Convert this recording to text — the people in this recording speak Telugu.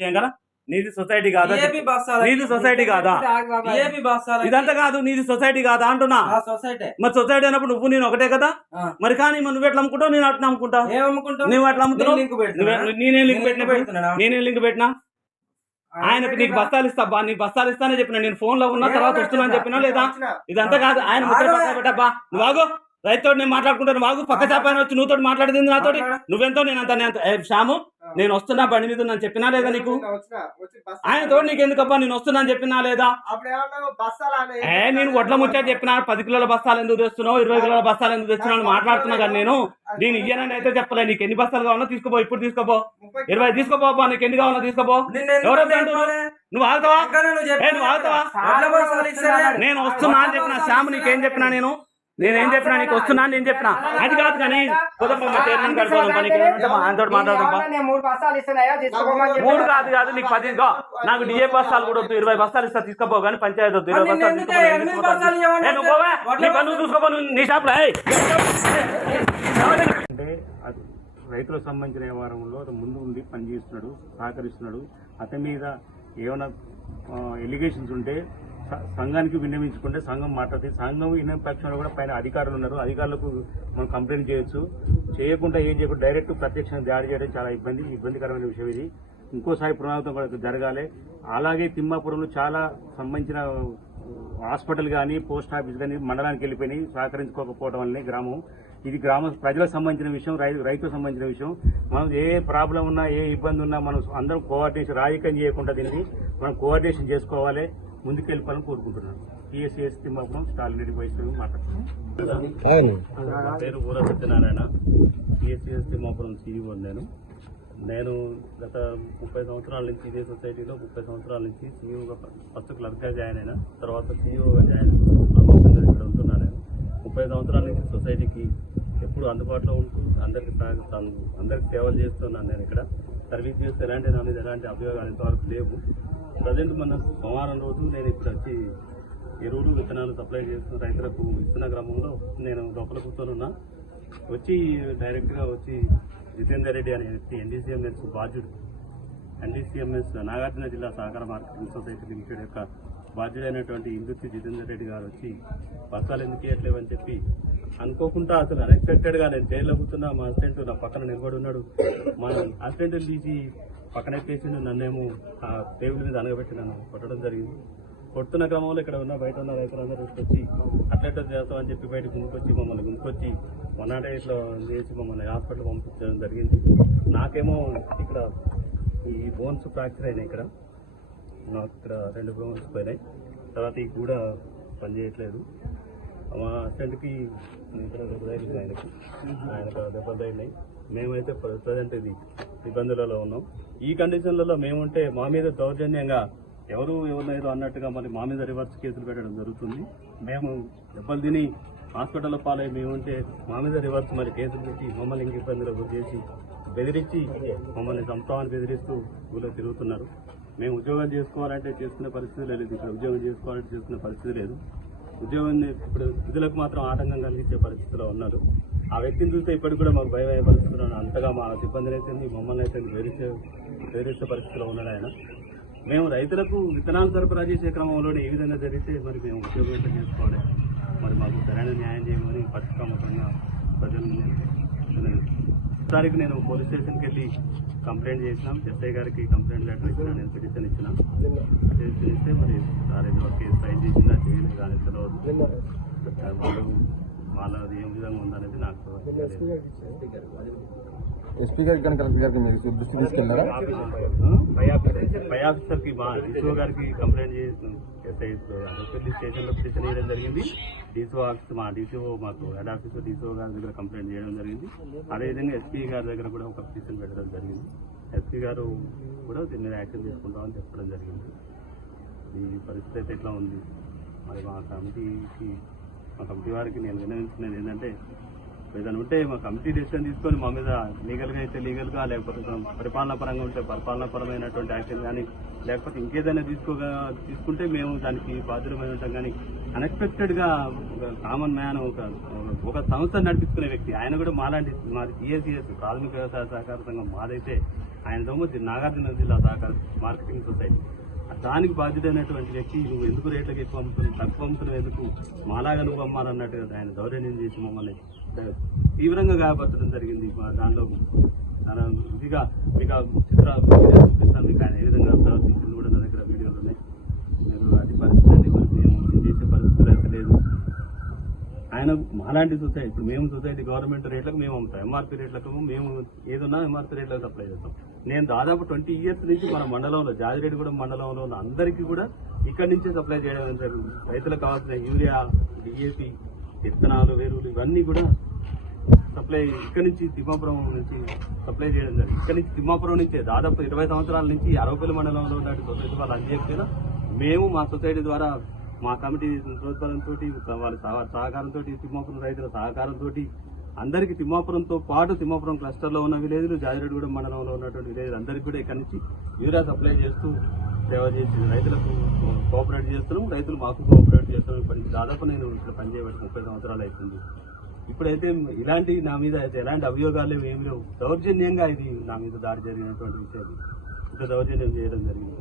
కదా నీది సొసైటీ కాదా? నీది సొసైటీ కాదా? ఇదంతా కాదు, నీది సొసైటీ కాదా అంటున్నా. మరి సొసైటీ అయినప్పుడు నువ్వు నేను ఒకటే కదా. మరి కానీ నువ్వు ఎట్లా అమ్ముకుంటావు, నేను అట్లా అమ్ముకుంటా. నువ్వు అట్లా అమ్ముతున్నావు. నేనేం లింక్ పెట్టినా? ఆయనకు నీకు బస్తాలు ఇస్తా, నీ బస్తాలు ఇస్తానే చెప్పిన. నేను ఫోన్ లో ఉన్న తర్వాత వస్తున్నా అని చెప్పినా లేదా? ఇదంతా కాదు. ఆయన ముచ్చట పక్కన పెట్టబ్బా. నువ్వు ఆగు, రైతుతో నేను మాట్లాడుకుంటాను. బాగు పక్క చేపని వచ్చి నువ్వుతో మాట్లాడింది నాతోటి. నువ్వెంతో నేనంత శ్యాము నేను వస్తున్నా బండి మీద అని చెప్పినా లేదా నీకు? ఆయనతో నీకు ఎందుకబ్బా నేను వస్తున్నా అని చెప్పినా లేదా? నేను వడ్ల ముచ్చట చెప్పినా. 10 కిలోల బస్తాలు ఎందుకు తెస్తున్నావు, 20 కిలోల బస్తాలు ఎందుకు తెస్తున్నావు అని మాట్లాడుతున్నా కానీ నేను దీని ఇయ్యనని అయితే చెప్పలే. నీకు ఎన్ని బస్తాలు కావాలో తీసుకోపో, ఇప్పుడు తీసుకోపో. 20 తీసుకోపో. నీకు ఎన్ని కావాలో తీసుకోపో. ఎవరైతే నువ్వు ఆగుతావా? నువ్వు ఆగుతావా? నేను వస్తున్నా అని చెప్పిన. శ్యాము నీకేం చెప్పినా? నేనేం చెప్పినా? నీకు వస్తున్నా నేను చెప్పినా. అది కాదు కానీ మూడు కాదు నీకు 10 నాకు డిఏ బస్తాలు కూడా వద్దు. 20 బస్తాలు ఇస్తా తీసుకోపో. కానీ పంచాయతీ వద్దు. 20 బస్తాలు నువ్వు చూసుకోపో. నీ షాప్ లో అంటే రైతులకు సంబంధించిన వ్యవహారంలో ముందు ఉండి పనిచేస్తున్నాడు, సహకరిస్తున్నాడు. అతని మీద ఏమైనా ఎలిగేషన్స్ ఉంటే సంఘానికి విన్నవించుకుంటే సంఘం మాట్లాడుతుంది. సంఘం విన్న పక్షంలో కూడా పైన అధికారులు ఉన్నారు. అధికారులకు మనం కంప్లైంట్ చేయొచ్చు. చేయకుండా ఏం చేయకుండా డైరెక్ట్ ప్రత్యక్షంగా దాడి చేయడం చాలా ఇబ్బందికరమైన విషయం. ఇది ఇంకోసారి పునరావృతం కూడా జరగాలి. అలాగే తిమ్మాపురంలో చాలా సంబంధించిన హాస్పిటల్ కానీ పోస్ట్ ఆఫీస్ కానీ మండలానికి వెళ్ళిపోయి సహకరించుకోకపోవడం వల్లనే గ్రామం ఇది ప్రజలకు సంబంధించిన విషయం, రైతులకు సంబంధించిన విషయం. మనం ఏ ప్రాబ్లం ఉన్నా, ఏ ఇబ్బంది ఉన్నా మనం అందరం కోఆర్డినేషన్ రాజకీయం చేయకుండా దీన్ని మనం కోఆర్డినేషన్ చేసుకోవాలి, ముందుకెళ్ళిపోవాలని కోరుకుంటున్నాను. టీఎస్ఎస్ తిమ్మాపురం స్టాలిన్ వైస్ మాట్లాడుతున్నాను. పేరు ఊర సత్యనారాయణ, టీఎస్ఎస్ తిమ్మాపురం సీఈఓ. నేను గత 30 సంవత్సరాల నుంచి ఇదే సొసైటీలో 30 సంవత్సరాల నుంచి సీఈఓగా ఫస్ట్ క్లర్క్గా జాయిన్ అయినా, తర్వాత సీఈఓగా జాయిన్ ఇక్కడ ఉంటున్నాను. నేను 30 సంవత్సరాల నుంచి సొసైటీకి ఎప్పుడు అందుబాటులో ఉంటూ అందరికి సేవలు చేస్తున్నాను. నేను ఇక్కడ సర్వీస్ చేస్తే ఎలాంటి నా మీద ఎలాంటి అభియోగాలు ఇంతవరకు లేవు. ప్రజెంట్ మన సోమవారం రోజు నేను ఇప్పుడు వచ్చి ఎరువులు విత్తనాలు సప్లై చేస్తున్న రైతులకు ఇస్తున్న క్రమంలో నేను లోపల కూర్చొని వచ్చి డైరెక్ట్గా వచ్చి జితేందర్ రెడ్డి అనే వ్యక్తి ఎన్డీసీఎంఎస్ బాధ్యుడు, ఎన్డీసీఎంఎస్ నాగార్జున జిల్లా సహకార మార్కెటింగ్ సొసైటీ లిమిటెడ్ యొక్క బాధ్యుడైనటువంటి ఇందుర్తి జితేందర్ రెడ్డి గారు వచ్చి బస్తాలు ఎందుకు ఇవ్వట్లేవని చెప్పి అనుకోకుండా అసలు అన్ఎక్స్పెక్టెడ్ గా నేను జైల్లో కూర్చున్నా. మా అసిస్టెంట్ నా పక్కన నిలబడి ఉన్నాడు. మా అసిస్టెంట్ తీసి పక్కన ఎక్కేసి నన్నేమో ఆ టేబుల్ మీద అనగబెట్టి నన్ను కొట్టడం జరిగింది. కొడుతున్న క్రమంలో ఇక్కడ ఉన్న బయట ఉన్న రైతులందరూ వచ్చి అట్లెట్ చేస్తామని చెప్పి బయట మమ్మల్ని గుంపుకొచ్చి 108లో చేసి మమ్మల్ని హాస్పిటల్ పంపించడం జరిగింది. నాకేమో ఇక్కడ ఈ బోన్స్ ఫ్రాక్చర్ అయినాయి. నాకు ఇక్కడ 2 బోన్స్ పోయినాయి. తర్వాత ఈ కూడా పనిచేయట్లేదు. మా అసిస్టెంట్కి ఇక్కడ దెబ్బతగిలింది, ఆయనకు దెబ్బలు తగిలినాయి. మేమైతే ప్రజెంట్ ఇది ఇబ్బందులలో ఉన్నాం. ఈ కండిషన్లలో మేముంటే మా మీద దౌర్జన్యంగా ఎవరినైదో అన్నట్టుగా మరి మా మీద రివర్స్ కేసులు పెట్టడం జరుగుతుంది. మేము దెబ్బలు తిని హాస్పిటల్లో పాలై మేముంటే మా మీద రివర్స్ మరి కేసులు పెట్టి మమ్మల్ని ఇంక ఇబ్బందులకు గురి చేసి బెదిరించి మమ్మల్ని చంపుతామని బెదిరిస్తూ ఊళ్ళో తిరుగుతున్నారు. మేము ఉద్యోగం చేసుకోవాలంటే చేసుకునే పరిస్థితి లేదు. ఇక్కడ ఉద్యోగం చేసుకోవాలంటే చేసుకునే పరిస్థితి లేదు. ఉద్యోగం ఇప్పుడు విధులకు మాత్రం ఆటంకం కలిగించే పరిస్థితిలో ఉన్నారు. ఆ వ్యక్తిని చూస్తే ఇప్పటికి కూడా మాకు భయం అయ్యే పరిస్థితిలో అంతగా మా సిబ్బందిని అయితే మమ్మల్ని అయితే బెదిరించే పరిస్థితిలో ఉన్నాడు ఆయన. మేము రైతులకు విత్తనాలు సరఫరా చేసే క్రమంలోనే ఏ విధంగా జరిగితే మరి మేము ఉద్యోగం ఎట్లా చేసుకోవాలి, మరి మాకు సరైన న్యాయం చేయమని పట్టుకమ్మకంగా ప్రజలు ఒకసారికి నేను పోలీస్ స్టేషన్కి వెళ్ళి కంప్లైంట్ చేసినాం. ఎస్ఐ గారికి కంప్లైంట్ లెటర్ ఇచ్చినా, నేను పిటిషన్ ఇచ్చిన. పిటిషన్ ఇస్తే మరి సార్ ఏదో కేసు సైన్ చేసిందా చేయలేదు కానీ తెలియదు. వాళ్ళది ఏం విధంగా ఉందనేది నాకు ఎస్పీ గారికి కానీ కలెక్టర్ గారికి మీరు దృష్టి తీసుకెళ్ళారా? పై ఆఫీసర్కి మా డీసీఓ గారికి కంప్లైంట్ చేసి ఎస్ఐ స్టేషన్లో పిటిషన్ వేయడం జరిగింది. డీసీఓ ఆఫీస్ మా డీసీఓ మాకు హెడ్ ఆఫీసర్ డీసీఓ గారి దగ్గర కంప్లైంట్ చేయడం జరిగింది. అదేవిధంగా ఎస్పీ గారి దగ్గర కూడా ఒక పిటిషన్ పెట్టడం జరిగింది. ఎస్పీ గారు కూడా దీని మీద యాక్షన్ తీసుకుంటామని చెప్పడం జరిగింది. ఈ పరిస్థితి అయితే ఎట్లా ఉంది మరి మా కమిటీ వారికి నేను విన్నవించుకునేది ఏంటంటే ఏదైనా ఉంటే మా కమిటీ డెసిషన్ తీసుకొని మా మీద లీగల్గా అయితే లీగల్గా, లేకపోతే పరిపాలనా పరంగా ఉంటే పరిపాలనా పరమైనటువంటి యాక్షన్ కానీ, లేకపోతే ఇంకేదైనా తీసుకుంటే మేము దానికి బాధ్యులమై ఉంటాం. కానీ అన్ఎక్స్పెక్టెడ్గా ఒక కామన్ మ్యాన్ ఒక సంస్థ నడిపించుకునే వ్యక్తి ఆయన కూడా మాది టీఎస్సీఎస్ ప్రాథమిక వ్యవసాయ సహకార సంఘం మాదైతే, ఆయన దొంగ నాగార్జున జిల్లా సహకార మార్కెటింగ్ సొసైటీ, దానికి బాధ్యతైనటువంటి వ్యక్తి నువ్వు ఎందుకు రేట్లకు ఎక్కువ అమ్ముతున్నావు, తక్కువ అమ్ముతున్నావు, ఎందుకు మాలాగా నువ్వు అమ్మాలన్నట్టుగా ఆయన దౌర్జన్యం చేసి మమ్మల్ని తీవ్రంగా గాయపరచడం జరిగింది. దానిలో ఇదిగా మీకు చిత్రాలు చూపిస్తాను, మీకు ఆయన ఏ విధంగా ప్రవర్తించింది కూడా నా దగ్గర వీడియోలు ఉన్నాయి. మీరు అది పరిస్థితి మేము చేసే పరిస్థితులు అయితే లేదు. ఆయన మాలాంటి సొసైటీ, ఇప్పుడు మేము సొసైటీ గవర్నమెంట్ రేట్లకు మేము అమ్ముతాం, ఎంఆర్పీ రేట్లకు మేము ఏదన్నా ఎంఆర్పీ రేట్లకు సప్లై చేస్తాం. నేను దాదాపు 20 years నుంచి మన మండలంలో జాజిరెడ్డిగూడెం మండలంలో ఉన్న అందరికీ కూడా ఇక్కడి నుంచే సప్లై చేయడం జరుగుతుంది. రైతులకు కావాల్సిన యూరియా, డిఏపి, విత్తనాలు, ఎరువులు ఇవన్నీ కూడా సప్లై ఇక్కడి నుంచి తిమ్మాపురం నుంచి సప్లై చేయడం జరిగింది. ఇక్కడి నుంచి తిమ్మాపురం నుంచే దాదాపు 20 సంవత్సరాల నుంచి అరవపల్లి మండలంలో ఉన్న సొసైటీ వాళ్ళు అందజేస్తేనే మేము మా సొసైటీ ద్వారా మా కమిటీ ప్రోత్సాహంతో, వాళ్ళ సహకారంతో, తిమ్మాపురం రైతుల సహకారంతో అందరికీ తిమ్మాపురంతో పాటు తిమ్మాపురం క్లస్టర్లో ఉన్న విలేజ్లు, జాజిరెడ్డిగూడెం మండలంలో ఉన్నటువంటి విలేజ్ అందరికీ కూడా ఇక్కడి నుంచి యూరియా సప్లై చేస్తూ సేవ చేసి రైతులకు కోఆపరేట్ చేస్తున్నాం, రైతులు మాకు కోఆపరేట్ చేస్తున్నాం. ఇప్పటికి దాదాపు నేను ఇక్కడ పనిచేయబట్టి 30 సంవత్సరాలు అవుతుంది. ఇప్పుడైతే ఇలాంటి నా మీద అయితే ఎలాంటి అభియోగాలు ఏమి లేవు. దౌర్జన్యంగా ఇది నా మీద దాడి జరిగినటువంటి విషయాలు, ఇంత దౌర్జన్యం చేయడం జరిగింది.